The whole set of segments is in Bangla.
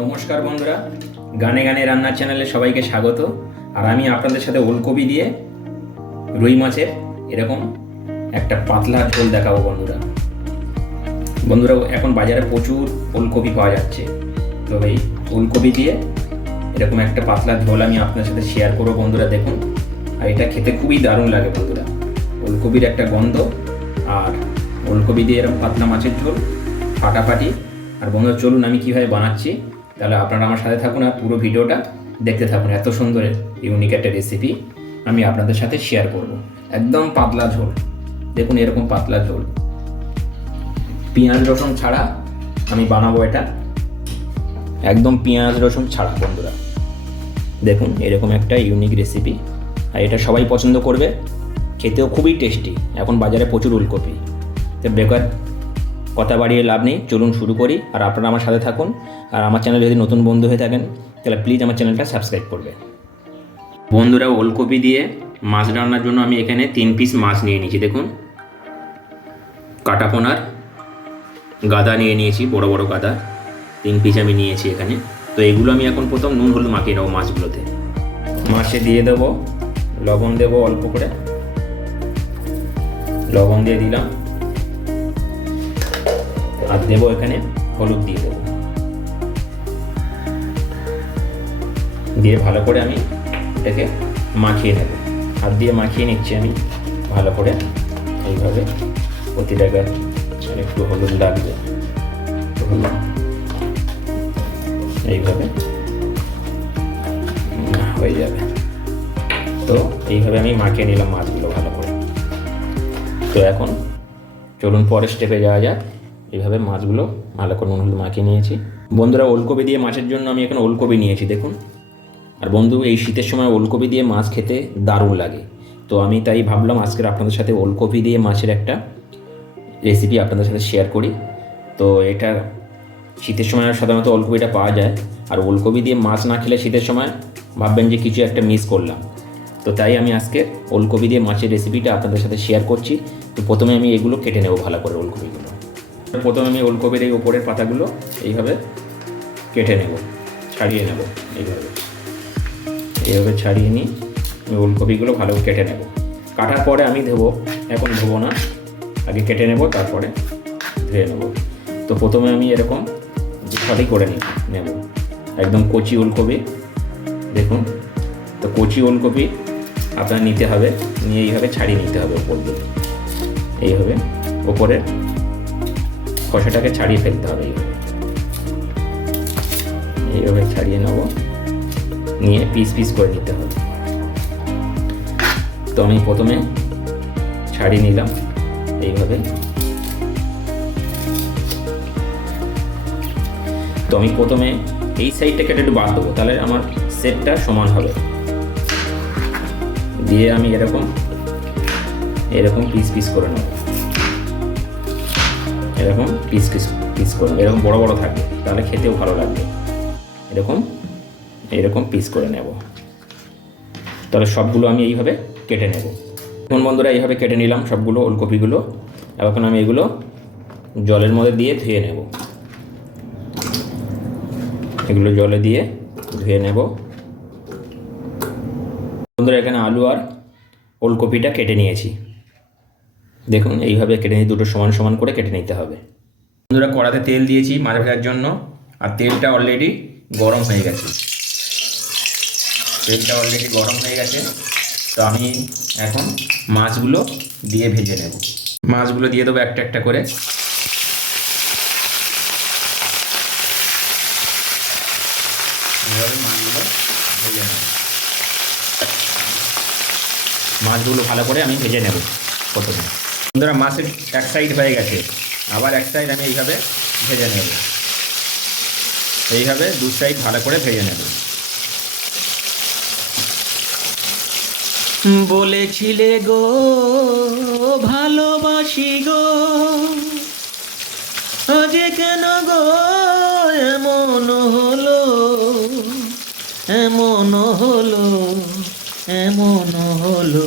নমস্কার বন্ধুরা। গানে গানে রান্নার চ্যানেলে সবাইকে স্বাগত। আর আমি আপনাদের সাথে ওলকপি দিয়ে রুই মাছের এরকম একটা পাতলা ঝোল দেখাবো বন্ধুরা। বন্ধুরা, এখন বাজারে প্রচুর ওলকপি পাওয়া যাচ্ছে। তো এই ওলকপি দিয়ে এরকম একটা পাতলা ঝোল আমি আপনার সাথে শেয়ার করব বন্ধুরা, দেখুন। আর এটা খেতে খুবই দারুণ লাগে বন্ধুরা। ওলকপির একটা গন্ধ আর ওলকপি দিয়ে এরকম পাতলা মাছের ঝোল ফাটাফাটি। আর বন্ধুরা, চলুন আমি কীভাবে বানাচ্ছি। তাহলে আপনারা আমার সাথে থাকুন আর পুরো ভিডিওটা দেখতে থাকুন। এত সুন্দর ইউনিক একটা রেসিপি আমি আপনাদের সাথে শেয়ার করব। একদম পাতলা ঝোল। দেখুন এরকম পাতলা ঝোল। পেঁয়াজ, রসুন ছাড়া আমি বানাবো এটা। একদম পেঁয়াজ, রসুন ছাড়া, বন্ধুরা। দেখুন, এরকম একটা ইউনিক রেসিপি আর এটা সবাই পছন্দ করবে। খেতেও খুবই টেস্টি এখন বাজারে প্রচুর উলকপি তো বেকার কথা বাড়িয়ে লাভ নেই, চলুন শুরু করি। আর আপনারা আমার সাথে থাকুন। আর আমার চ্যানেল যদি নতুন বন্ধু হয়ে থাকেন, তাহলে প্লিজ আমার চ্যানেলটা সাবস্ক্রাইব করবে। বন্ধুরা, ওলকপি দিয়ে মাছ রান্নার জন্য আমি এখানে তিন পিস মাছ নিয়ে নিয়েছি, দেখুন। কাটাপোনার, গাদা নিয়ে নিয়েছি, বড় বড় গাদা। তিন পিস আমি নিয়েছি এখানে। তো এগুলো আমি এখন প্রথম নুন হলুদ মাখিয়ে নেব মাছগুলোতে। মাছে দিয়ে দেবো, লবণ দেবো অল্প করে। লবণ দিয়ে দিলাম। দেবো এখানে, হলুদ দিয়ে দেবো। দিয়ে ভালো করে আমি এটাকে মাখিয়ে নেব। হাত দিয়ে মাখিয়ে নিচ্ছি আমি ভালো করে। এইভাবে প্রতিটা গাছ একটু হলুদ লাগবে। এইভাবে হয়ে যাবে। তো এইভাবে আমি মাখিয়ে নিলাম মাছগুলো ভালো করে। তো এখন চলুন পরের স্টেপে যাওয়া যাক। এইভাবে মাছগুলো ভালো করে নুন, হলুদ মাখিয়ে নিয়েছি। বন্ধুরা, ওলকপি দিয়ে মাছের জন্য আমি এখন ওলকপি নিয়েছি, দেখুন। আর বন্ধু, এই শীতের সময় ওলকপি দিয়ে মাছ খেতে দারুণ লাগে। তো আমি তাই ভাবলাম, আজকের আপনাদের সাথে ওলকপি দিয়ে মাছের একটা রেসিপি আপনাদের সাথে শেয়ার করি। তো এটা শীতের সময় সাধারণত ওলকপিটা পাওয়া যায়। আর ওলকপি দিয়ে মাছ না খেলে শীতের সময় ভাববেন যে কিছু একটা মিস করলাম। তো তাই আমি আজকে ওলকপি দিয়ে মাছের রেসিপিটা আপনাদের সাথে শেয়ার করছি। তো প্রথমে আমি এগুলো কেটে নেব ভালো করে ওলকপিগুলো। প্রথমে আমি ওলকপির এই উপরের পাতাগুলো এইভাবে কেটে নেব, ছাড়িয়ে নেব এইভাবে। এইভাবে ছাড়িয়ে নিই আমি ওলকপিগুলো ভালো কেটে নেব। কাটার পরে আমি দেবো এখন ধোবো না, আগে কেটে নেব, তারপরে ধুয়ে নেব। তো প্রথমে আমি এরকম সঠিক করে নিই নেব। একদম কচি ওলকপি, দেখুন। তো কচি ওলকপি আপনার নিতে হবে, নিয়ে এইভাবে ছাড়িয়ে নিতে হবে ওপর দিয়ে। এইভাবে ওপরে খসাটাকে ছাড়িয়ে ফেলতে হবে। এইভাবে ছাড়িয়ে নেব। নিয়ে পিস পিস করে নিতে হবে। তো আমি প্রথমে ছাড়িয়ে নিলাম এইভাবে। তো আমি প্রথমে এই সাইডটা কেটে একটু বাদ দেবো, তাহলে আমার সেটটা সমান হবে। দিয়ে আমি এরকম এরকম পিস পিস করে নেব। এরকম পিস পিস পিস করে নেব এরকম বড় বড় থাকবে, তাহলে খেতেও ভালো লাগবে। এরকম এরকম পিস করে নেব। তাহলে সবগুলো আমি এইভাবে কেটে নেব। কোন বন্ধুরা এইভাবে কেটে নিলাম সবগুলো, ওলকপিগুলো। এখন আমি এগুলো জলের মধ্যে দিয়ে ধুয়ে নেব। এগুলো জলে দিয়ে ধুয়ে নেব। বন্ধুরা এখানে আলু আর ওলকপিটা কেটে নিয়েছি। দেখুন, এইভাবে কেটে নিয়ে দুটো সমান সমান করে কেটে নিতে হবে। বন্ধুরা, কড়াতে তেল দিয়েছি মাছ ভাজার জন্য, আর তেলটা অলরেডি গরম হয়ে গেছে। তেলটা অলরেডি গরম হয়ে গেছে, তো আমি এখন মাছগুলো দিয়ে ভেজে নেব। মাছগুলো দিয়ে দেবো একটা একটা করে। মাছগুলো ভেজে নেব। মাছগুলো ভালো করে আমি ভেজে নেব প্রথমে। বন্ধুরা মাছের এক সাইড হয়ে গেছে। আবার এক সাইড আমি এইভাবে ভেজে নেব। এইভাবে দু সাইড ভালো করে ভেজে নেব। বলেছিলে গো, ভালোবাসি গো। আজ কেন গো, এমন হলো এমন হলো এমন হলো।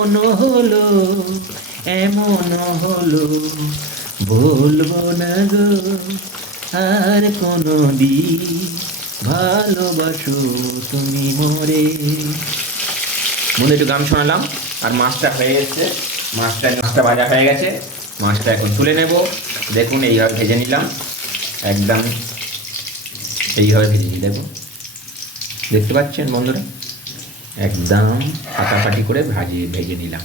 এমন হলো এমন হলো, বলব না গো, আর কোনো দিন ভালোবাসো তুমি মরে। বন্ধু একটু গান শোনালাম, আর মাছটা হয়ে গেছে। মাছটা মাছটা ভাজা হয়ে গেছে। মাছটা এখন তুলে নেব। দেখুন, এইভাবে ভেজে নিলাম। একদম এইভাবে ভেজেছি দেখুন। দেখতে পাচ্ছেন বন্ধুরা? একদম ফাটাফাটি করে ভাজিয়ে, ভেজে নিলাম।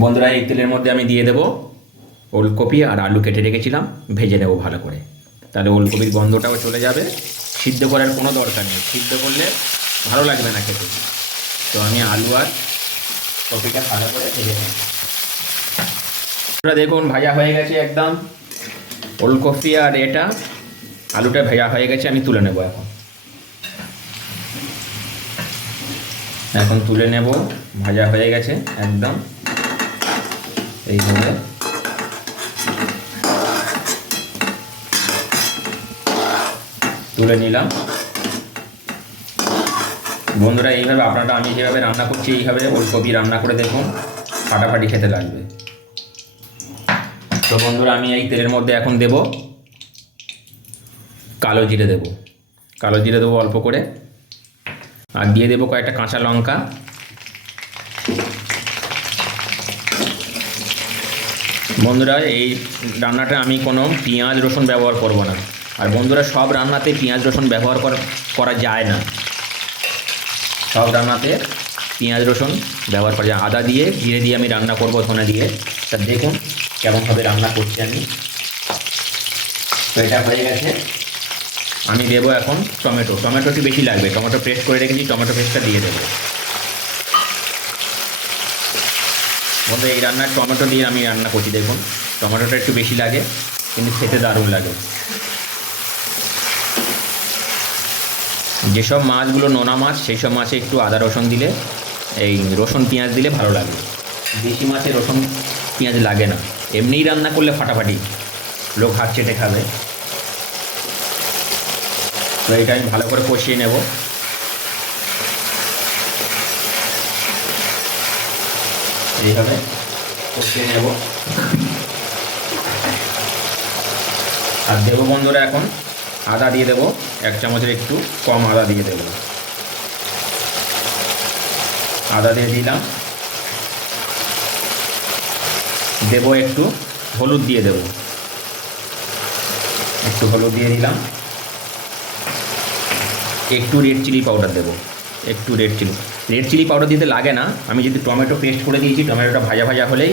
বন্ধুরা, এই তেলের মধ্যে আমি দিয়ে দেবো ওলকপি আর আলু কেটে রেখেছিলাম, ভেজে নেব ভালো করে। তাহলে ওলকপির গন্ধটাও চলে যাবে। সিদ্ধ করার কোনো দরকার নেই। সিদ্ধ করলে ভালো লাগবে না খেতে। তো আমি আলু আর কপিটা ভালো করে ভেজে নেব। দেখুন, ভাজা হয়ে গেছে একদম। ওলকপি আর এটা আলুটা ভেজা হয়ে গেছে, আমি তুলে নেব এখন। এখন তুলে নেব, ভাজা হয়ে গেছে একদম। এইভাবে তুলে নিলাম। বন্ধুরা, এইভাবে আপনারা, আমি যেভাবে রান্না করছি, এইভাবে ওলকপি রান্না করে দেখুন, ফাটাফাটি খেতে লাগবে। তো বন্ধুরা, আমি এই তেলের মধ্যে এখন দেব কালো জিরে দেব। কালো জিরে দেবো অল্প করে। আর দিয়ে দেবো কয়েকটা কাঁচা লঙ্কা। বন্ধুরা, এই রান্নাটা আমি কোনো পেঁয়াজ, রসুন ব্যবহার করব না। আর বন্ধুরা, সব রান্নাতে পেঁয়াজ, রসুন ব্যবহার করা- যায় না। সব রান্নাতে পেঁয়াজ, রসুন ব্যবহার করা যায় আদা দিয়ে, জিরে দিয়ে আমি রান্না করব ধনে দিয়ে। তা দেখুন কেমনভাবে রান্না করছি আমি। তো এটা হয়ে গেছে। আমি দেবো এখন টমেটো। টমেটো একটু বেশি লাগবে। টমেটো পেস্ট করে রেখেছি, টমেটো পেস্টটা দিয়ে দেবো। বন্ধু, এই রান্নার টমেটো দিয়ে আমি রান্না করছি, দেখুন। টমেটোটা একটু বেশি লাগে, কিন্তু খেতে দারুণ লাগে। যেসব মাছগুলো নোনা মাছ সেই সব মাছে একটু আদা রসুন দিলে, এই রসুন পেঁয়াজ দিলে ভালো লাগে। দেশি মাছে রসুন পেঁয়াজ লাগে না। এমনিই রান্না করলে ফাটাফাটি। লোক হাত চেটে খাবে। তো এটা আমি ভালো করে কষিয়ে নেব। এইভাবে কষিয়ে নেব। আর দেবো বন্ধুরা এখন আদা দিয়ে দেবো, এক চামচের একটু কম আদা দিয়ে দেবো। আদা দিয়ে দিলাম। দেবো একটু হলুদ দিয়ে দেবো। একটু হলুদ দিয়ে দিলাম। একটু রেড চিলি পাউডার দেবো। একটু red chilli red chilli powder দিতে লাগে না। আমি যদি টমেটো পেস্ট করে দিয়েছি টমেটোটা ভাজা ভাজা হলেই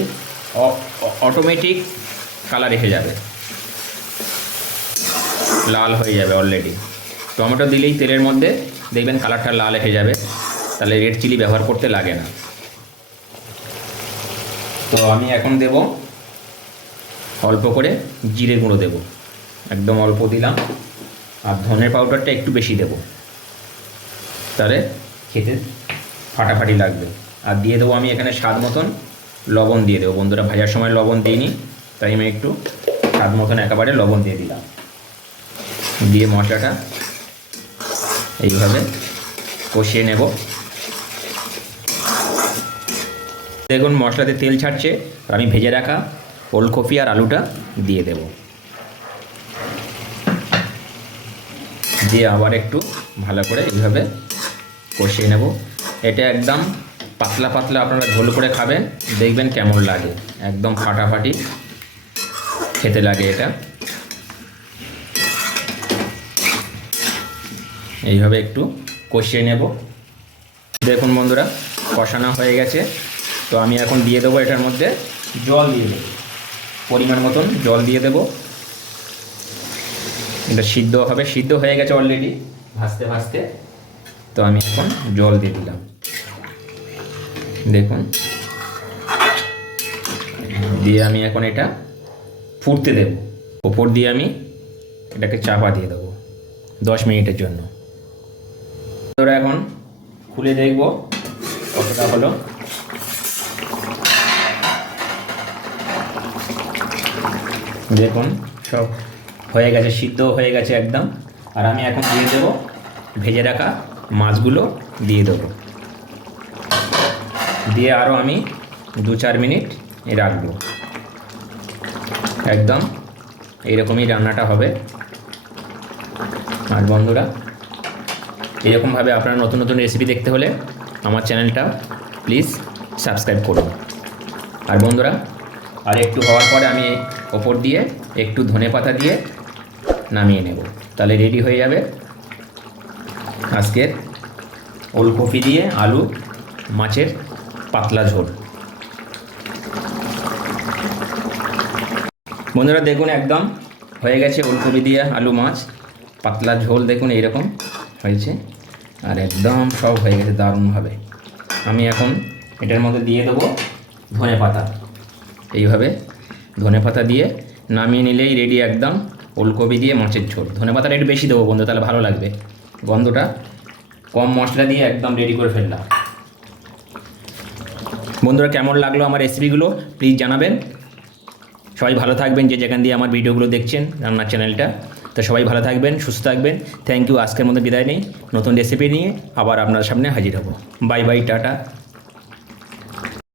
অটোমেটিক কালার এসে যাবে। লাল হয়ে যাবে অলরেডি টমেটো দিলেই তেলের মধ্যে দেখবেন কালারটা লাল এসে যাবে। তাহলে রেড চিলি ব্যবহার করতে লাগে না। তো আমি এখন দেব, অল্প করে জিরে গুঁড়ো দেব। একদম অল্প দিলাম। আর ধনের পাউডারটা একটু বেশি দেব। তাহলে খেতে ফাটাফাটি লাগবে। আর দিয়ে দেবো আমি এখানে স্বাদ মতন লবণ দিয়ে দেবো। বন্ধুরা ভাজার সময় লবণ দিইনি, তাই আমি একটু স্বাদ মতন একেবারে লবণ দিয়ে দিলাম। দিয়ে মশলাটা এইভাবে কষিয়ে নেব। দেখুন, মশলাতে তেল ছাড়ছে আমি ভেজে রাখা ওলকপি আর আলুটা দিয়ে দেব। দিয়ে আবার একটু ভালো করে এইভাবে কষিয়ে নেব। এটা একদম পাতলা পাতলা আপনারা ঝোল করে খাবেন, দেখবেন কেমন লাগে। একদম ফাটাফাটি খেতে লাগে এটা। এইভাবে একটু কষিয়ে নেব। দেখুন বন্ধুরা, কষানো হয়ে গেছে। তো আমি এখন দিয়ে দেবো এটার মধ্যে জল দিয়ে দেবো। পরিমাণ মতন জল দিয়ে দেবো। এটা সিদ্ধ হবে, সিদ্ধ হয়ে গেছে অলরেডি ভাজতে ভাজতে। তো আমি এখন জল দিয়ে দিলাম। দেখুন। দিয়ে আমি এখন এটা ফুটতে দেব। ওপর দিয়ে আমি এটাকে চাপা দিয়ে দেবো দশ মিনিটের জন্য। তোরা এখন খুলে দেখব কতটা হলো। দেখুন, সব হয়ে গেছে, সিদ্ধ হয়ে গেছে একদম। আর আমি এখন দিয়ে দেবো, ভেজে রাখা মাছগুলো দিয়ে দেবো। দিয়ে আরও আমি দু চার মিনিট রাখব। একদম এইরকমই রান্নাটা হবে। আর বন্ধুরা, এরকমভাবে আপনারা নতুন নতুন রেসিপি দেখতে হলে আমার চ্যানেলটা প্লিজ সাবস্ক্রাইব করুন। আর বন্ধুরা, আর একটু হওয়ার পরে আমি ওপর দিয়ে একটু ধনে পাতা দিয়ে নামিয়ে নেব। তাহলে রেডি হয়ে যাবে। আজকের ওলকপি দিয়ে আলু, মাছের পাতলা ঝোল। বন্ধুরা, দেখুন একদম হয়ে গেছে ওলকপি দিয়ে আলু, মাছ, পাতলা ঝোল, দেখুন এইরকম হয়েছে। আর একদম সব হয়ে গেছে দারুণভাবে। আমি এখন এটার মধ্যে দিয়ে দেবো ধনে পাতা। এইভাবে ধনে পাতা দিয়ে নামিয়ে নিলেই রেডি একদম ওলকপি দিয়ে মাছের ঝোল। ধনে পাতাটা একটু বেশি দেবো বন্ধু, তাহলে ভালো লাগবে। গন্ধটা, কম মশলা দিয়ে একদম রেডি করে ফেললাম। বন্ধুরা, কেমন লাগল আমার রেসিপিগুলো প্লিজ জানাবেন। সবাই ভালো থাকবেন যে যেখান দিয়ে আমার ভিডিওগুলো দেখছেন, রান্নার চ্যানেলটা তো সবাই ভালো থাকবেন, সুস্থ থাকবেন। থ্যাংক ইউ আজকের মধ্যে বিদায় নেই। নতুন রেসিপি নিয়ে আবার আপনার সামনে হাজির হব। Bye bye tata.